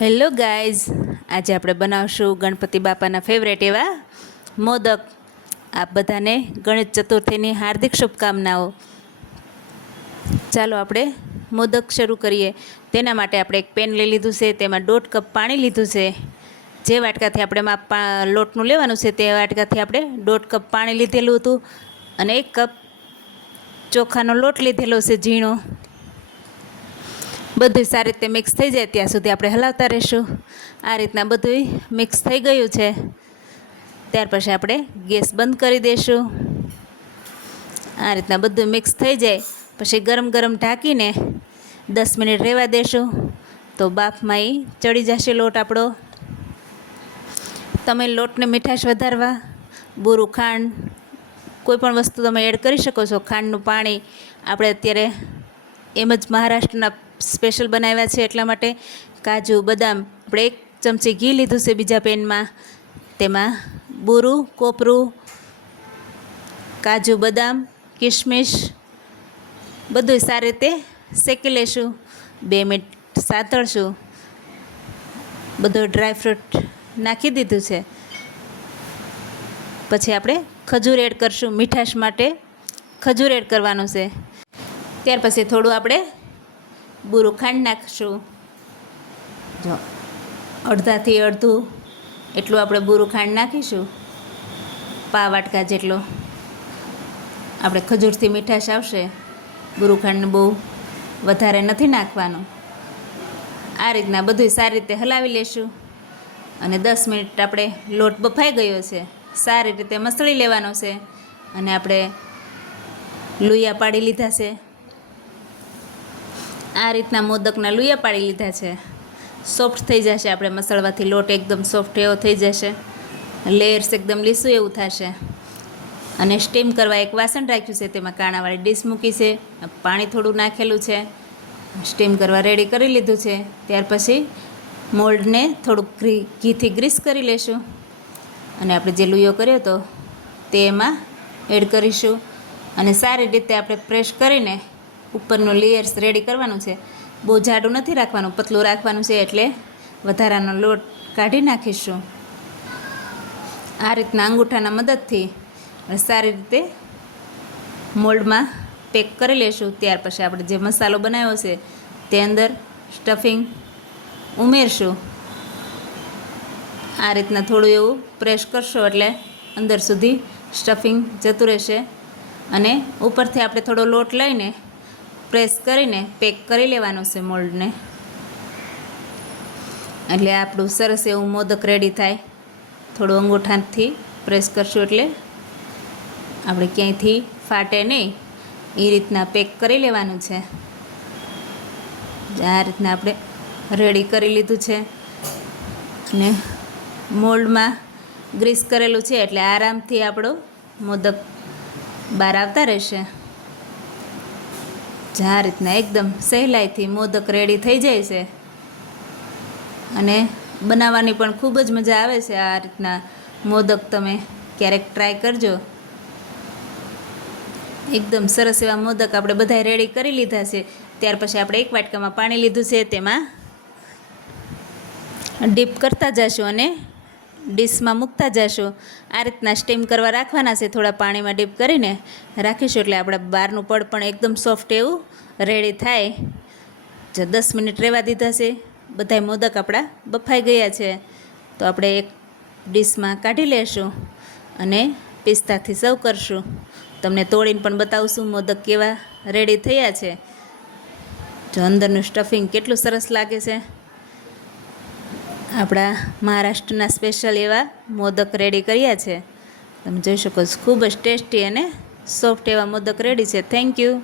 Hello guys, આજે આપણે બનાવશું ગણપતિ બાપાના ફેવરેટ એવા મોદક. આપ બધાને ગણેશ ચતુર્થીની હાર્દિક શુભકામનાઓ. ચાલો આપણે મોદક શરૂ કરીએ. તેના માટે આપણે એક પેન લઈ લીધું છે, તેમાં દોઢ કપ પાણી લીધું છે. જે વાટકાથી આપણે માપ લોટનું લેવાનું છે, તે વાટકાથી આપણે દોઢ કપ પાણી લીધેલું હતું અને એક કપ ચોખાનો લોટ લીધેલો છે ઝીણો. બધું સારી રીતે મિક્સ થઈ જાય ત્યાં સુધી આપણે હલાવતા રહીશું. આ રીતના બધું મિક્સ થઈ ગયું છે. ત્યાર પછી આપણે ગેસ બંધ કરી દઈશું આ રીતના બધું મિક્સ થઈ જાય. પછી ગરમ ગરમ ઢાંકીને દસ મિનિટ રહેવા દેશું. તો બાફમાં એ ચડી જશે લોટ આપણો. તમે લોટને મીઠાશ વધારવા, બુરું ખાંડ કોઈ પણ વસ્તુ તમે એડ કરી શકો છો. ખાંડનું પાણી આપણે અત્યારે એમ જ મહારાષ્ટ્રના સ્પેશિયલ બનાવ્યા છે એટલા માટે કાજુ, બદામ, આપણે એક ચમચી ઘી લીધું છે બીજા પેનમાં. તેમાં બુરું, કોપરું, કાજુ, બદામ કિશમિશ બધું સારી રીતે શેકી લેશું. બે મિનિટ સાતળશું. બધું ડ્રાયફ્રૂટ નાખી દીધું છે. પછી આપણે ખજૂર એડ કરશું મીઠાશ માટે. ખજૂર એડ કરવાનું છે. ત્યાર પછી થોડું આપણે બુરું ખાંડ નાખશું. જો, અડધાથી અડધું એટલું આપણે બુરું ખાંડ નાખીશું. પા વાટકા જેટલો. આપણે ખજૂરથી મીઠાશ આવશે. બુરું ખાંડને બહુ વધારે નથી નાખવાનું. આ રીતના બધું સારી રીતે હલાવી લેશું. અને દસ મિનિટ આપણે લોટ બફાઈ ગયો છે. સારી રીતે મસળી લેવાનો છે. અને આપણે લુયા પાડી લીધા છે. આ રીતના મોદકના લુયા પાડી લીધા છે. સોફ્ટ થઈ જશે આપણે મસળવાથી. લોટ એકદમ સોફ્ટ એવો થઈ જશે. લેયર્સ એકદમ લીસું એવું થશે. અને સ્ટીમ કરવા એક વાસણ રાખ્યું છે. તેમાં કાણાવાળી ડીશ મૂકી છે. પાણી થોડું નાખેલું છે. સ્ટીમ કરવા રેડી કરી લીધું છે. ત્યાર પછી મોલ્ડને થોડુંક ઘીથી ગ્રીસ કરી લેશું. અને આપણે જે લુયો કર્યો હતો તે એમાં એડ કરીશું. અને સારી રીતે આપણે પ્રેસ કરીને ઉપરનું લેયર્સ રેડી કરવાનું છે. બહુ જાડું નથી રાખવાનું, પતલું રાખવાનું છે એટલે વધારાનો લોટ કાઢી નાખીશું. આ રીતના અંગૂઠાના મદદથી સારી રીતે મોલ્ડમાં પેક કરી લેશું. ત્યાર પછી આપણે જે મસાલો બનાવ્યો છે, તે અંદર સ્ટફિંગ ઉમેરશું. આ રીતના થોડું એવું પ્રેસ કરશો એટલે અંદર સુધી સ્ટફિંગ જતું રહેશે. અને ઉપરથી આપણે થોડો લોટ લઈને પ્રેસ કરીને પેક કરી લેવાનું છે મોલ્ડને એટલે આપણું સરસ એવું મોદક રેડી થાય. થોડું અંગૂઠાથી પ્રેસ કરશું એટલે. આપણે ક્યાંયથી ફાટે નહીં, એ રીતના પેક કરી લેવાનું છે. આ રીતના આપણે રેડી કરી લીધું છે. અને મોલ્ડમાં ગ્રીસ કરેલું છે એટલે આરામથી આપણો મોદક બહાર આવતા રહેશે. આ રીતના એકદમ સહેલાઈથી મોદક રેડી થઈ જાય છે. અને બનાવવાની પણ ખૂબ જ મજા આવે છે આ રીતના મોદક તમે ક્યારેક ટ્રાય કરજો. એકદમ સરસ એવા મોદક આપણે બધા રેડી કરી લીધા છે. ત્યાર પછી આપણે એક વાટકામાં પાણી લીધું છે તેમાં ડીપ કરતા જશું અને ડીશમાં મૂકતા જશો. આ રીતના સ્ટીમ કરવા રાખવાના છે. થોડા પાણીમાં ડીપ કરીને રાખીશું. એટલે આપણે બહારનું પડ પણ એકદમ સોફ્ટ એવું રેડી થાય. જો દસ મિનિટ રહેવા દીધા છે. બધાય મોદક આપણા બફાઈ ગયા છે. તો આપણે એક ડીશમાં કાઢી લેશું અને પિસ્તાથી સર્વ કરશું. તમને તોડીને પણ બતાવશું મોદક કેવા રેડી થયા છે. જો અંદરનું સ્ટફિંગ કેટલું સરસ લાગે છે. આપણા મહારાષ્ટ્રના સ્પેશિયલ એવા મોદક રેડી કર્યા છે. તમે જોઈ શકો છો, ખૂબ જ ટેસ્ટી અને સોફ્ટ એવા મોદક રેડી છે. Thank you